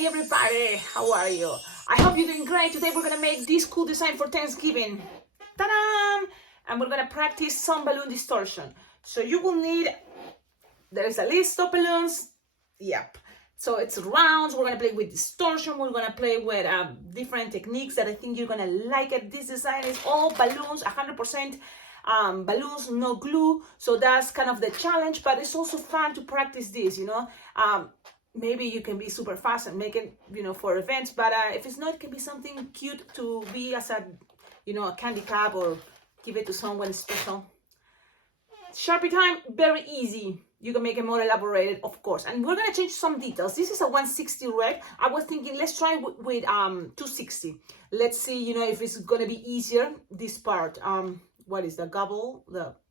Hey everybody, how are you? I hope you're doing great. Today we're gonna make this cool design for Thanksgiving. Ta-da! And we're gonna practice some balloon distortion. So you will need, there's a list of balloons. Yep. So it's rounds. We're gonna play with distortion. We're gonna play with different techniques that I think you're gonna like it. This design is all balloons, 100% balloons, no glue. So that's kind of the challenge, but it's also fun to practice this, you know. Maybe you can be super fast and make it, you know, for events, but if it's not, it can be something cute to be as a, you know, a candy cap or give it to someone special. Sharpie time, very easy. You can make it more elaborated, of course. And we're gonna change some details. This is a 160 red. I was thinking, let's try with 260. Let's see, you know, if it's gonna be easier, this part. What is the gobble?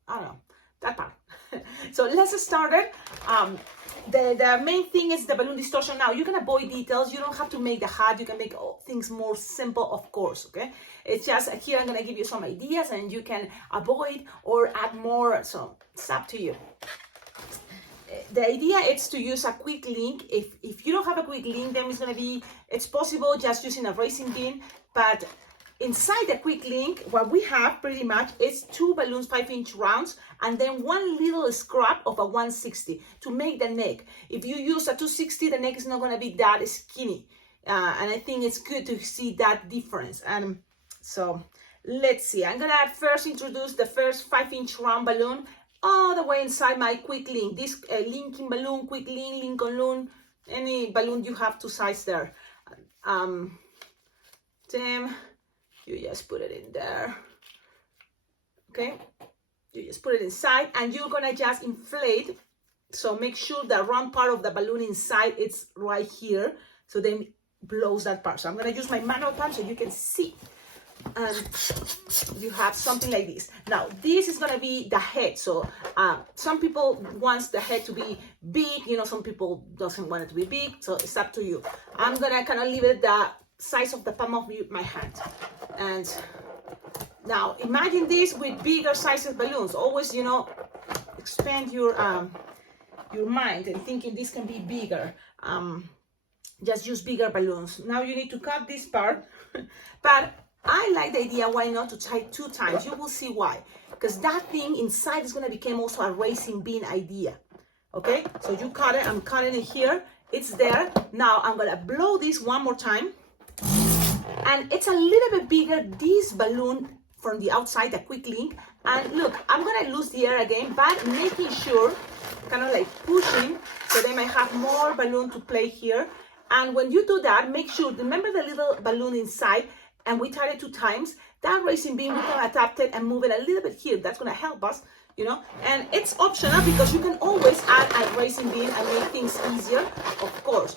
I don't know, that part. So let's start it. The main thing is the balloon distortion. Now you can avoid details. You don't have to make the hat. You can make things more simple, of course. Okay, it's just here I'm gonna give you some ideas and you can avoid or add more. So it's up to you. The idea is to use a quick link. If you don't have a quick link, then it's possible just using a racing bean, but inside the quick link, what we have pretty much is 2 balloons 5-inch rounds and then one little scrap of a 160 to make the neck. If you use a 260, the neck is not going to be that skinny. And I think it's good to see that difference. And so let's see. I'm going to first introduce the first 5-inch round balloon all the way inside my quick link. This linking balloon, quick link, link balloon, any balloon you have to size there. Then you just put it in there. Okay, you just put it inside and you're gonna just inflate. So make sure the round part of the balloon inside it's right here, so then blows that part. So I'm gonna use my manual punch so you can see. And you have something like this. Now this is gonna be the head. So some people wants the head to be big, you know, some people doesn't want it to be big, so it's up to you. I'm gonna kind of leave it the size of the palm of my hand. And now imagine this with bigger sizes balloons. Always, you know, expand your mind and thinking this can be bigger. Just use bigger balloons. Now you need to cut this part, but I like the idea, why not to try 2 times? You will see why. Because that thing inside is going to become also a racing bean idea. Okay, so you cut it, I'm cutting it here. It's there. Now I'm going to blow this one more time. And it's a little bit bigger, this balloon from the outside, the quick link. And look, I'm going to lose the air again, but making sure, kind of like pushing, so they might have more balloon to play here. And when you do that, make sure, remember the little balloon inside, and we tried it 2 times, that racing beam, we can adapt it and move it a little bit here. That's going to help us, you know. And it's optional because you can always add a racing beam and make things easier, of course.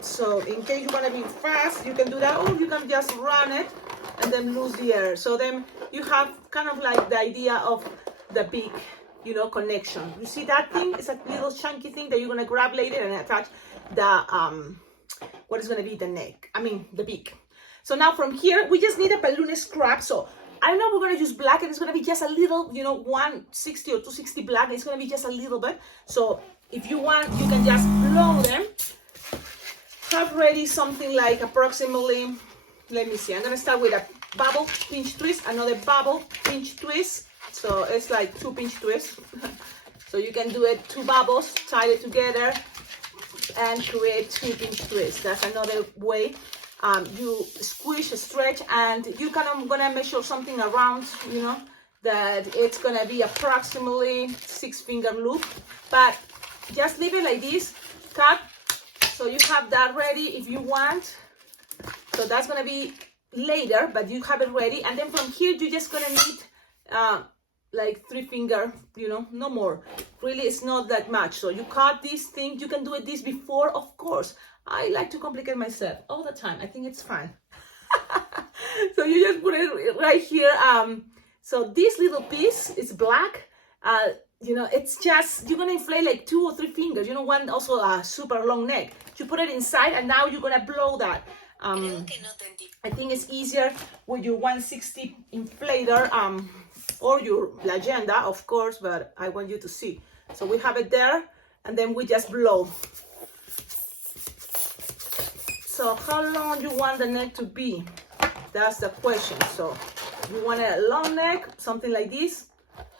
So in case you want to be fast, you can do that, or you can just run it and then lose the air. So then you have kind of like the idea of the big, you know, connection. You see that thing? It's a little chunky thing that you're going to grab later and attach the, what is going to be the neck, the beak. So now from here, we just need a balloon scrap. So I know we're going to use black and it's going to be just a little, you know, 160 or 260 black. It's going to be just a little bit. So if you want, you can just blow them. Have ready something like approximately, let me see. I'm going to start with a bubble pinch twist, another bubble pinch twist. So it's like 2 pinch twists. So you can do it 2 bubbles, tie it together and create 2 pinch twists. That's another way. You squish, stretch, and you kind of gonna measure something around, you know, that it's gonna be approximately 6-finger loop, but just leave it like this, cut, so you have that ready if you want. So that's gonna be later, but you have it ready, and then from here you're just gonna need like 3-finger, you know, no more. Really, it's not that much. So you cut this thing. You can do it this before, of course. I like to complicate myself all the time. I think it's fun. So you just put it right here. So this little piece is black. You know, it's just, you're gonna inflate like 2 or 3 fingers. You know, one also a super long neck. You put it inside and now you're gonna blow that. I think it's easier with your 160 inflator or your Legenda, of course, but I want you to see. So we have it there, and then we just blow. So how long you want the neck to be? That's the question. So you want a long neck, something like this.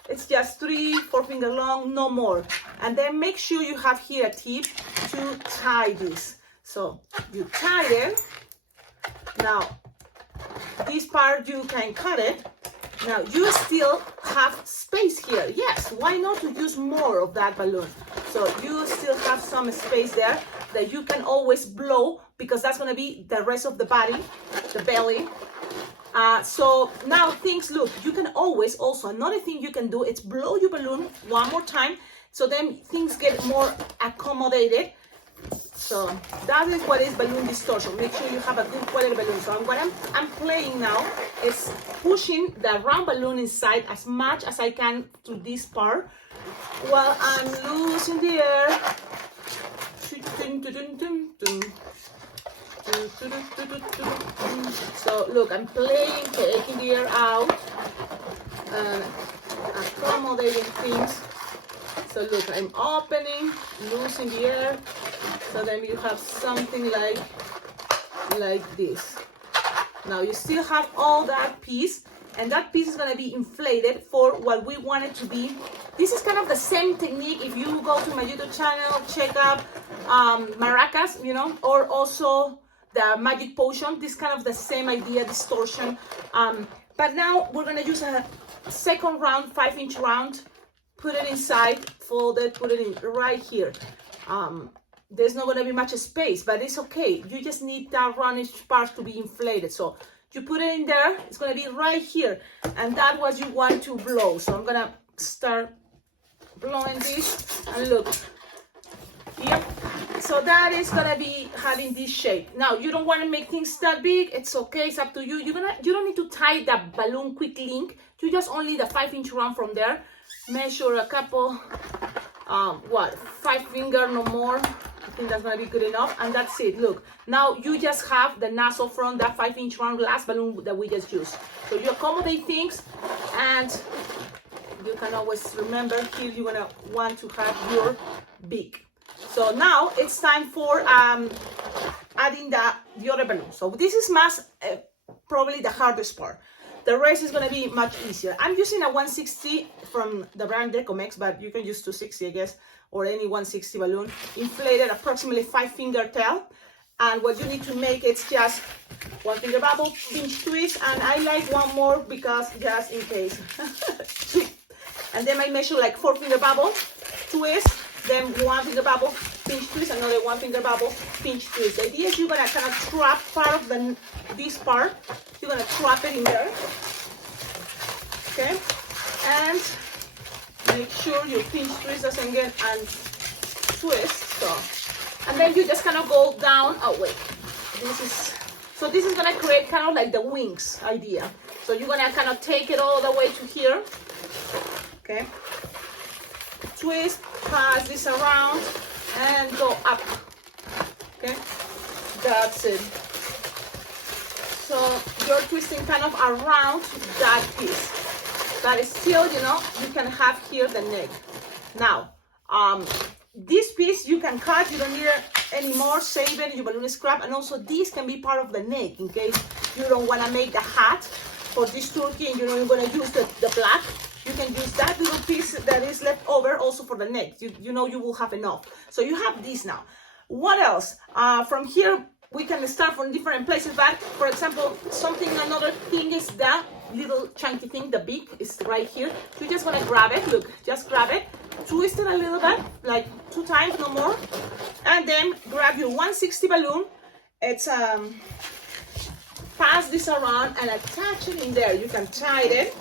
It's just 3-4 finger long, no more. And then make sure you have here a tip to tie this. So you tie it. Now this part you can cut it. Now you still have space here. Yes, why not to use more of that balloon? So you still have some space there that you can always blow, because that's going to be the rest of the body, the belly. So now things, look, you can always also, another thing you can do is blow your balloon one more time, so then things get more accommodated. So that is what is balloon distortion. Make sure you have a good quality balloon. So what I'm playing now is pushing the round balloon inside as much as I can to this part while I'm losing the air. So look, I'm playing, taking the air out and accommodating things. So look, I'm opening, losing the air, so then you have something like this. Now you still have all that piece, and that piece is going to be inflated for what we want it to be. This is kind of the same technique if you go to my YouTube channel, check out maracas, you know, or also the magic potion. This kind of the same idea, distortion. But now we're going to use a second round, 5-inch round. Put it inside, fold it, put it in right here. There's not going to be much space, but it's okay. You just need that roundish part to be inflated. So you put it in there, it's going to be right here. And that's what you want to blow. So I'm going to start blowing this, and look. Yep. So that is going to be having this shape. Now, you don't want to make things that big. It's okay. It's up to you. You don't need to tie the balloon quick link. You just only the 5-inch round from there. Measure a couple, 5 finger, no more. I think that's gonna be good enough, and that's it. Look, now you just have the nozzle from that 5-inch round glass balloon that we just used. So you accommodate things, and you can always remember here you're gonna want to have your beak. So now it's time for adding the other balloon. So this is probably the hardest part. The rest is going to be much easier. I'm using a 160 from the brand Decomex, but you can use 260, I guess, or any 160 balloon. Inflated approximately 5-finger tail. And what you need to make is just 1 finger bubble, pinch twist, and I like one more because just in case. And then I measure like 4-finger bubble, twist, then 1 finger bubble, pinch twist, another 1 finger bubble, pinch twist. The idea is you're going to kind of trap part of this part. You're going to trap it in there. Okay? And make sure your pinch twist doesn't get and twist. So, and then you just kind of go down. Oh, wait. This is going to create kind of like the wings idea. So you're going to kind of take it all the way to here. Okay? Twist, pass this around, and go up. Okay? That's it. So you're twisting kind of around that piece. But still, you know, you can have here the neck. Now, this piece you can cut. You don't need it anymore. Save it. Your balloon is scrap. And also this can be part of the neck in case you don't want to make the hat for this turkey and you're going to use the black. You can use that little piece that is left over also for the neck. You know you will have enough. So you have this now. What else? From here, we can start from different places. But for example, another thing is that little chunky thing, the beak is right here. You're just gonna grab it. Look, just grab it, twist it a little bit, like 2 times, no more. And then grab your 160 balloon. It's pass this around and attach it in there. You can tie it.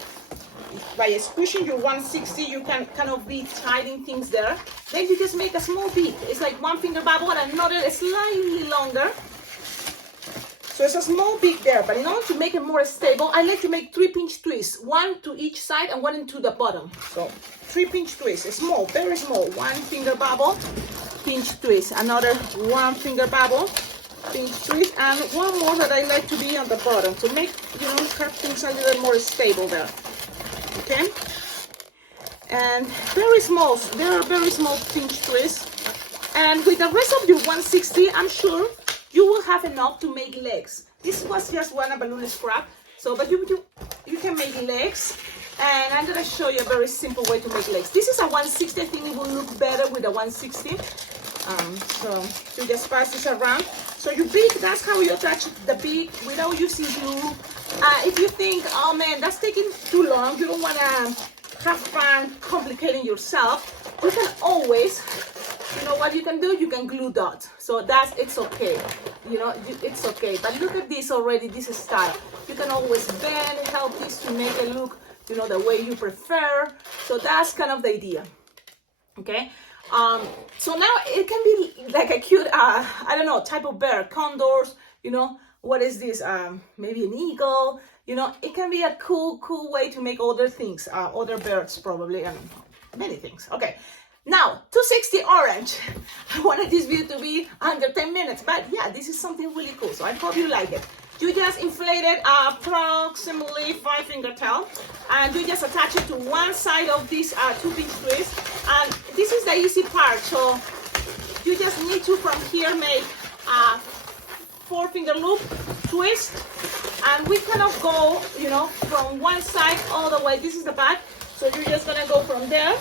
By squishing your 160, you can kind of be tying things there. Then you just make a small beak. It's like 1 finger bubble and another slightly longer. So it's a small beak there, but in order to make it more stable, I like to make 3 pinch twists, 1 to each side and 1 into the bottom. So 3 pinch twists, small, very small. 1 finger bubble, pinch twist, another 1 finger bubble, pinch twist, and 1 more that I like to be on the bottom to make, have things a little more stable there. Okay, and very small pinch twist, and with the rest of your 160, I'm sure you will have enough to make legs. This was just one balloon scrap, so but you can make legs, and I'm gonna show you a very simple way to make legs. This is a 160. I think it will look better with a 160. So you just pass this around. So your beak, that's how you attach the beak without using glue. If you think, oh man, that's taking too long, you don't want to have fun complicating yourself, you can always, you know what you can do? You can glue dots. So it's okay. You know, it's okay. But look at this already, this style. You can always bend, help this to make it look, you know, the way you prefer. So that's kind of the idea. Okay. So now it can be like a cute, I don't know, type of bird, condors, you know, what is this? Maybe an eagle, you know, it can be a cool way to make other things, other birds probably, and many things. Okay, now 260 orange. I wanted this video to be under 10 minutes, but yeah, this is something really cool. So I hope you like it. You just inflated approximately 5 finger tail, and you just attach it to one side of this 2-pinch twist. And this is the easy part. So you just need to from here make a 4-finger loop twist, and we cannot go, you know, from one side all the way. This is the back. So you're just gonna go from there,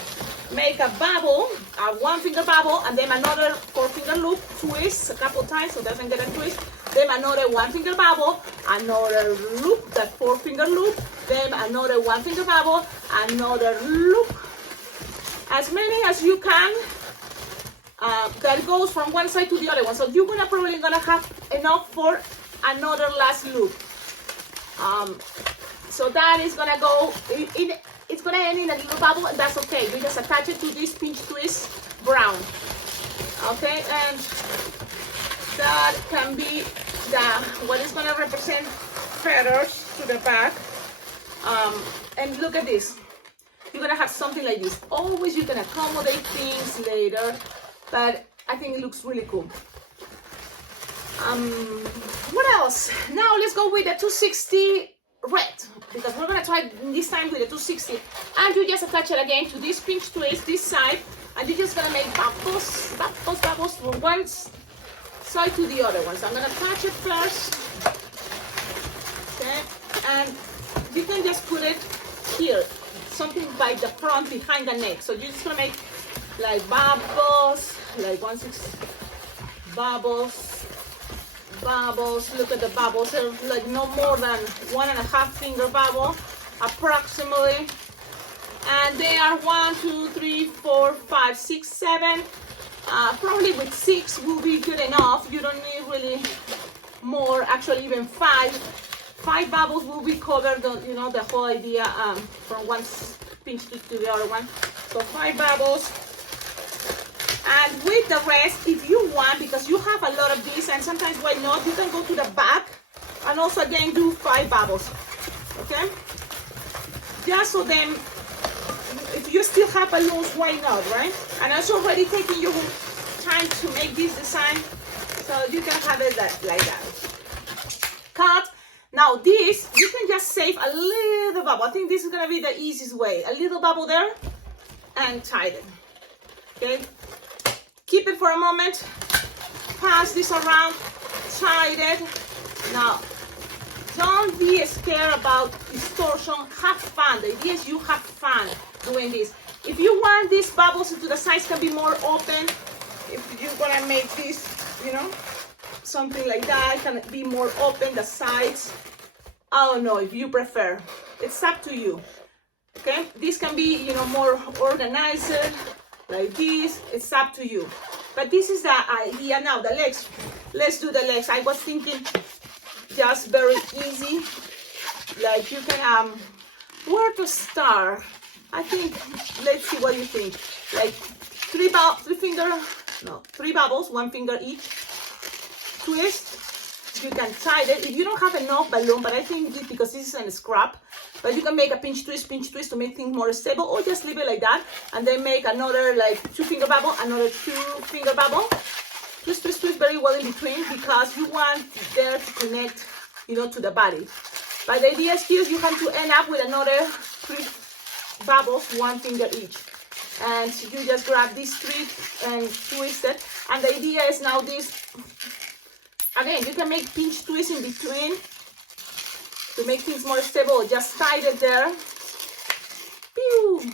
make a bubble, a 1-finger bubble, and then another 4-finger loop twist a couple times so it doesn't get a twist. Then another 1-finger bubble, another loop, that 4-finger loop, then another 1-finger bubble, another loop. As many as you can, that goes from one side to the other one. So you're probably gonna have enough for another last loop. So that is gonna go it's gonna end in a little bubble, and that's okay. You just attach it to this pinch twist brown. Okay, and that can be what is gonna represent feathers to the back. And look at this. You're gonna have something like this. Always you can accommodate things later, but I think it looks really cool. What else? Now let's go with the 260 red, because we're gonna try this time with the 260, and you just attach it again to this pinch twist, this side, and you're just gonna make bubbles from one side to the other one. So I'm gonna attach it first, okay, and you can just put it here, something by the front behind the neck. So you're just gonna make like bubbles, like 1/6 bubbles. Look at the bubbles. They're like no more than 1.5 finger bubble, approximately. And they are 1, 2, 3, 4, 5, 6, 7. Probably with 6 will be good enough. You don't need really more. Actually, even 5. 5 bubbles will be covered. You know, the whole idea from one pinch to the other one. So 5 bubbles. And with the rest, if you want, because you have a lot of these, and sometimes why not, you can go to the back and also again do 5 bubbles, okay? Just so then, if you still have balloons, why not, right? And it's already taking you time to make this design, so you can have it like that. Cut. Now this, you can just save a little bubble. I think this is gonna be the easiest way. A little bubble there, and tighten, okay? Keep it for a moment, pass this around, tighten it. Now, don't be scared about distortion, have fun. The idea is you have fun doing this. If you want these bubbles into the sides can be more open, if you're gonna make this, you know, something like that, it can be more open, the sides. I don't know, if you prefer, it's up to you, okay? This can be, you know, more organized, like this, it's up to you. But this is the idea. Now the legs, let's do the legs. I was thinking just very easy, like you can, where to start? I think, let's see what you think. Like 3 bubbles, 1 finger each, twist. You can tie it. If you don't have enough balloon, but I think because this is a scrap, but you can make a pinch twist to make things more stable, or just leave it like that, and then make another like 2-finger bubble, another 2-finger bubble, twist very well in between, because you want there to connect, you know, to the body. But the idea is here you have to end up with another 3 bubbles, 1 finger each, and you just grab these 3 and twist it. And the idea is now this. Again, you can make pinch twists in between to make things more stable. Just tie it there. Pew!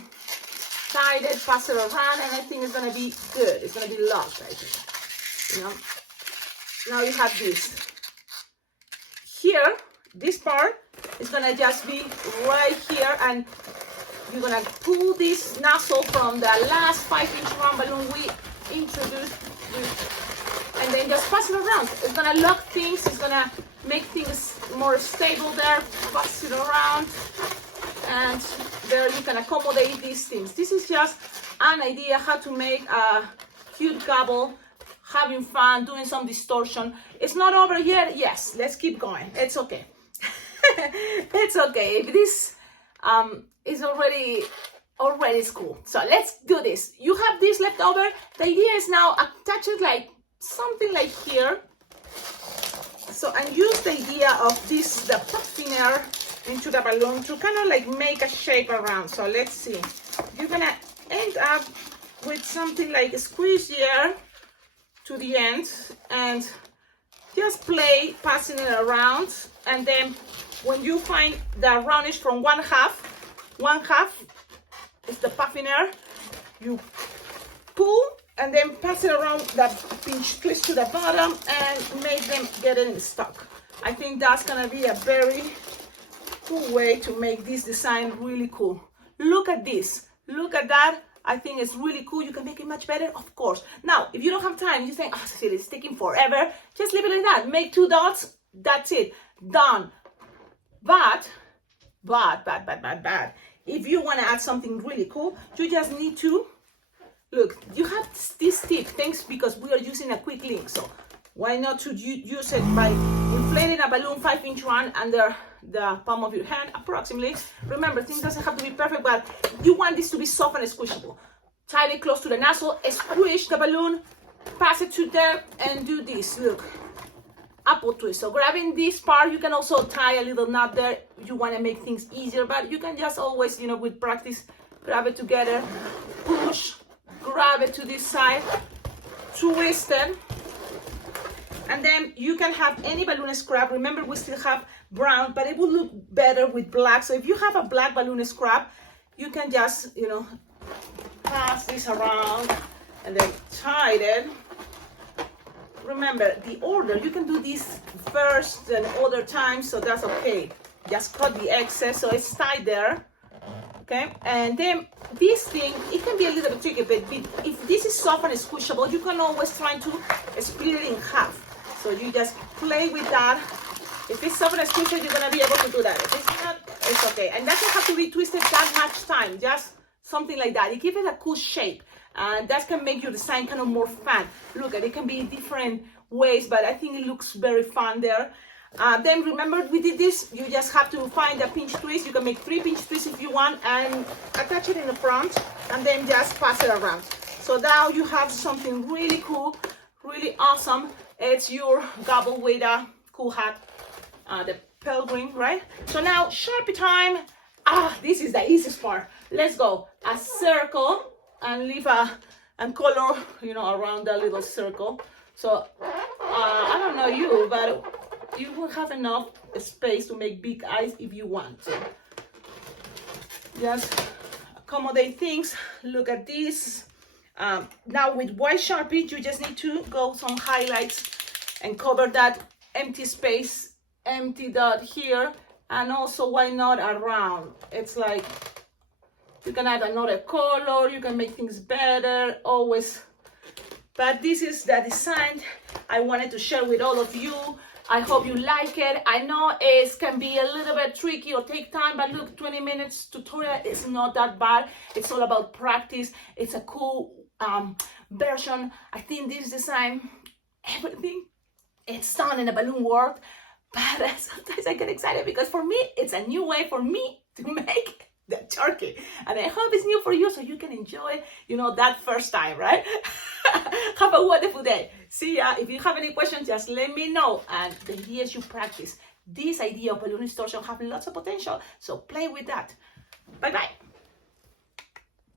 Tie it, pass it around, and I think it's gonna be good. It's gonna be locked, I think. You know. Now you have this. Here, this part is gonna just be right here, and you're gonna pull this nozzle from the last 5-inch round balloon we introduced, and then just pass it around. It's gonna lock things. It's gonna make things more stable there. Pass it around, and there you can accommodate these things. This is just an idea how to make a cute gobble, having fun, doing some distortion. It's not over yet. Yes, let's keep going. It's okay. It's okay. If this is already it's cool. So let's do this. You have this left over. The idea is now attach it like something like here. So, and use the idea of this, the puffing air into the balloon to kind of like make a shape around. So let's see. You're gonna end up with something like a squeeze air to the end, and just play passing it around. And then when you find the roundish from one half is the puffing air, you pull and then pass it around the pinch twist to the bottom and make them get in stock. I think that's gonna be a very cool way to make this design really cool. Look at this, look at that. I think it's really cool. You can make it much better, of course. Now, if you don't have time, you think, oh, Cecilia, it's taking forever. Just leave it like that. Make 2 dots. That's it. Done. But, if you want to add something really cool, you just need to, look, you have this tip. Thanks, because we are using a quick link. So why not to use it by inflating a balloon 5-inch round under the palm of your hand, approximately. Remember, things doesn't have to be perfect, but you want this to be soft and squishable. Tie it close to the nozzle, squish the balloon, pass it to there, and do this. Look, apple twist. So grabbing this part, you can also tie a little knot there. You want to make things easier, but you can just always, you know, with practice, grab it together, push, grab it to this side, twist it. And then you can have any balloon scrap. Remember, we still have brown, but it will look better with black. So if you have a black balloon scrap, you can just, you know, pass this around and then tie it. Remember, the order, you can do this first and other times, so that's okay. Just cut the excess so it's tied there. Okay, and then this thing, it can be a little bit tricky, but if this is soft and squishable, you can always try to split it in half. So you just play with that. If it's soft and squishable, you're gonna be able to do that. If it's not, it's okay. And doesn't have to be twisted that much time, just something like that. You give it a cool shape. That can make your design kind of more fun. Look, it can be different ways, but I think it looks very fun there. Then remember, we did this. You just have to find a pinch twist. You can make 3 pinch twists if you want, and attach it in the front, and then just pass it around. So now you have something really cool, really awesome. It's your gobble with a cool hat, the pilgrim, right? So now Sharpie time. This is the easiest part. Let's go. A circle and leave and color, you know, around the little circle. So I don't know you, but you will have enough space to make big eyes if you want to. Just accommodate things. Look at this. Now with white Sharpie, you just need to go some highlights and cover that empty space, empty dot here, and also why not around. It's like you can add another color, you can make things better, always. But this is the design I wanted to share with all of you. I hope you like it. I know it can be a little bit tricky or take time, but look, 20 minutes tutorial is not that bad. It's all about practice. It's a cool version. I think this design, everything, it's done in the balloon world. But sometimes I get excited because for me, it's a new way for me to make the turkey. And I hope it's new for you so you can enjoy, you know, that first time, right? Have a wonderful day. See ya. If you have any questions, just let me know. And the idea is you practice. This idea of balloon distortion have lots of potential. So play with that. Bye-bye.